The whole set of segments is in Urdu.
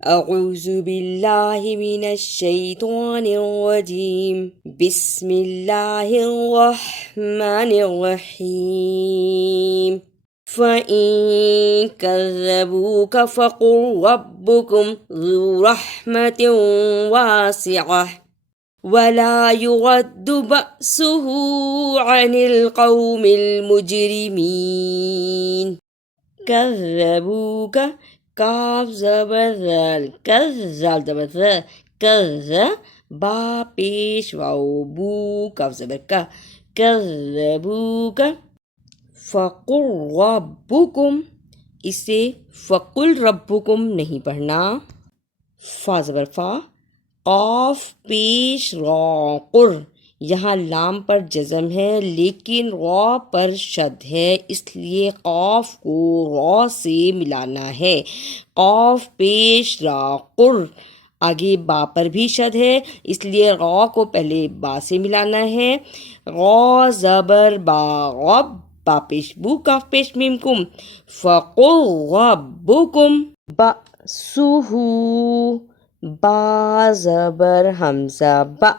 اعوذ باللہ من الشیطان الرجیم بسم اللہ الرحمن الرحیم فَإِن كَذَّبُوكَ فَقُلْ رَبُّكُمْ ذُو رَحْمَةٍ وَاسِعَةٍ وَلَا يُرَدُّ بَأْسُهُ عَنِ الْقَوْمِ الْمُجْرِمِينَ كَذَّبُوكَ کاف زبر ذال کذ زال زبر ذ کذ با پیش واو بو کاف زبر کا کذبوک فقل ربکم اسے فقل ربکم نہیں پڑھنا فا زبر فا قاف پیش را قر یہاں لام پر جزم ہے لیکن را پر شد ہے اس لیے قاف کو را سے ملانا ہے قاف پیش را قر آگے با پر بھی شد ہے اس لیے را کو پہلے با سے ملانا ہے را زبر با رب با پیش بو کاف پیش میم کم فقل ربکم بأسہو با زبر حمزہ با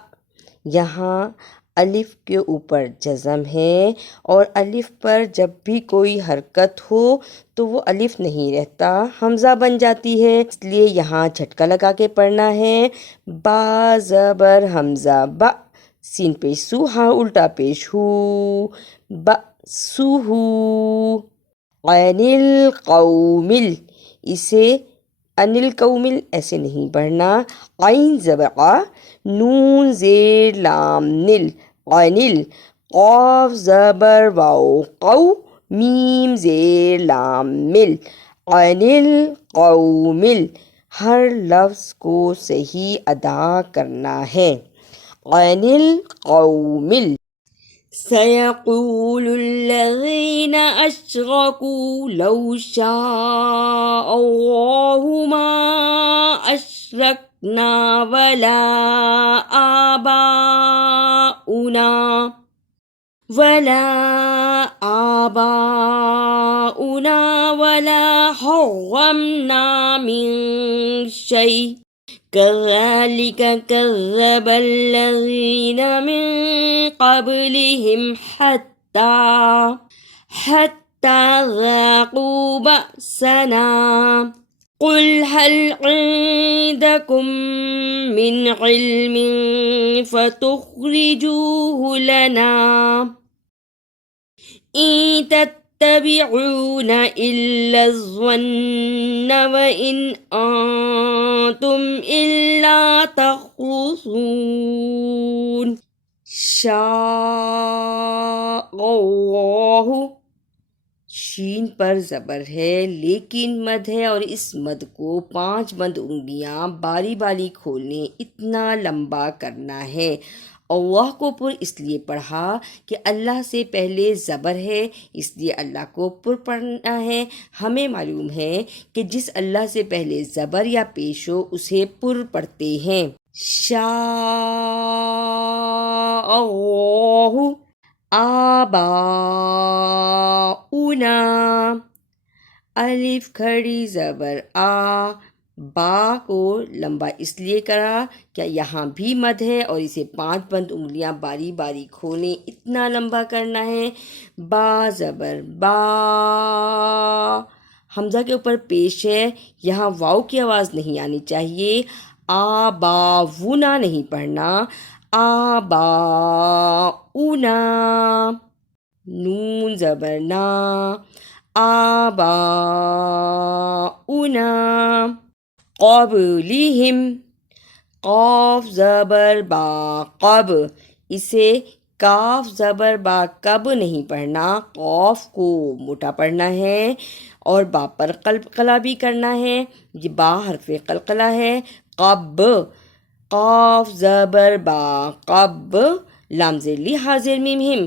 یہاں الف کے اوپر جزم ہے اور الف پر جب بھی کوئی حرکت ہو تو وہ الف نہیں رہتا حمزہ بن جاتی ہے اس لیے یہاں جھٹکا لگا کے پڑھنا ہے با زبر حمزہ با سین پیش سو ہا الٹا پیش ہو با سو ہو عین القومل اسے انل قومل ایسے نہیں پڑھنا عین زبر آ نون زیر لام نل عینل قاف زبر واو قو میم زیر لام مل عینل قومل ہر لفظ کو صحیح ادا کرنا ہے عینل قومل سيقول الذين أشركوا لو شاء الله ما أشركنا ولا آباؤنا ولا حرمنا من شيء كذلك كذب الذين من قبلهم حتى ذاقوا بأسنا قل هل عندكم من علم فتخرجوه لنا إن تتبعون إلا الظن وإن أنتم إلا تخرصون شاء اللہ شین پر زبر ہے لیکن مد ہے اور اس مد کو 5 بند انگلیاں باری باری کھولنے اتنا لمبا کرنا ہے اللہ کو پر اس لیے پڑھا کہ اللہ سے پہلے زبر ہے اس لیے اللہ کو پر پڑھنا ہے ہمیں معلوم ہے کہ جس اللہ سے پہلے زبر یا پیش ہو اسے پر پڑھتے ہیں شاء اللہ آباؤنا الف کھڑی زبر آ با کو لمبا اس لیے کرا کہ یہاں بھی مد ہے اور اسے 5 بند انگلیاں باری باری کھولیں اتنا لمبا کرنا ہے با زبر با حمزہ کے اوپر پیش ہے یہاں واو کی آواز نہیں آنی چاہیے آباؤنا نہیں پڑھنا آباؤنا نون زبر نا آباؤنا قبلہم قاف زبر با قب اسے کاف زبر با کب نہیں پڑھنا قاف کو موٹا پڑھنا ہے اور با پر قلقلہ بھی کرنا ہے یہ با حرف قلقلہ ہے قب قاف زبر با قب لام زیر لی حاضر میم ہم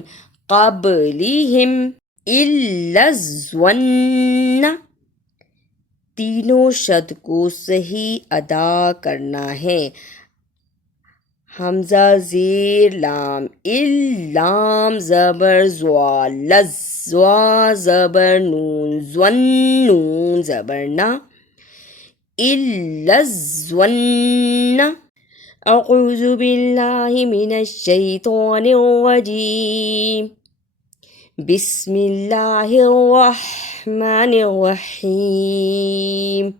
قبلہم الا الظن تینوں شد کو صحیح ادا کرنا ہے حمزہ زیر لام لام زبر زوا لز زوا زبر نون زون نون زبر نا إلا الظن. أعوذ بالله من الشيطان الرجيم. بسم الله الرحمن الرحيم.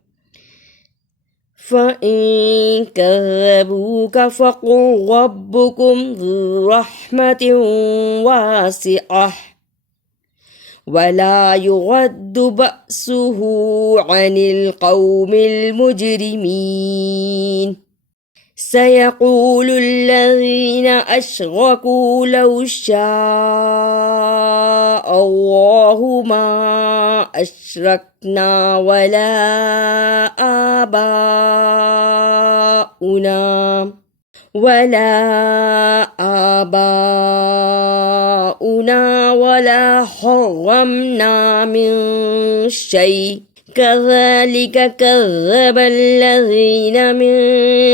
فإن كذبوك فقل ربكم ذو رحمة واسعة ولا يرد بأسه عن القوم المجرمين. سيقول الذين أشركوا لو شاء الله ما أشركنا ولا آباؤنا ولا حرمنا من شيء كذلك كذب الذين من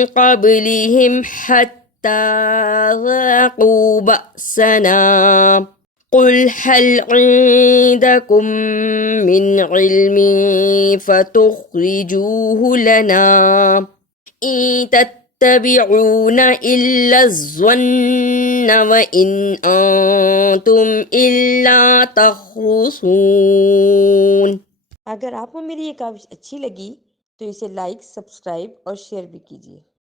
قبلهم حتى ذاقوا بأسنا. قل هل عندكم من علم فتخرجوه لنا؟ إن تتبعون إلا الظن وإن أنتم إلا تخرصون. اگر آپ کو میری یہ کاوش اچھی لگی تو اسے لائک، سبسکرائب اور شیئر بھی کیجیے.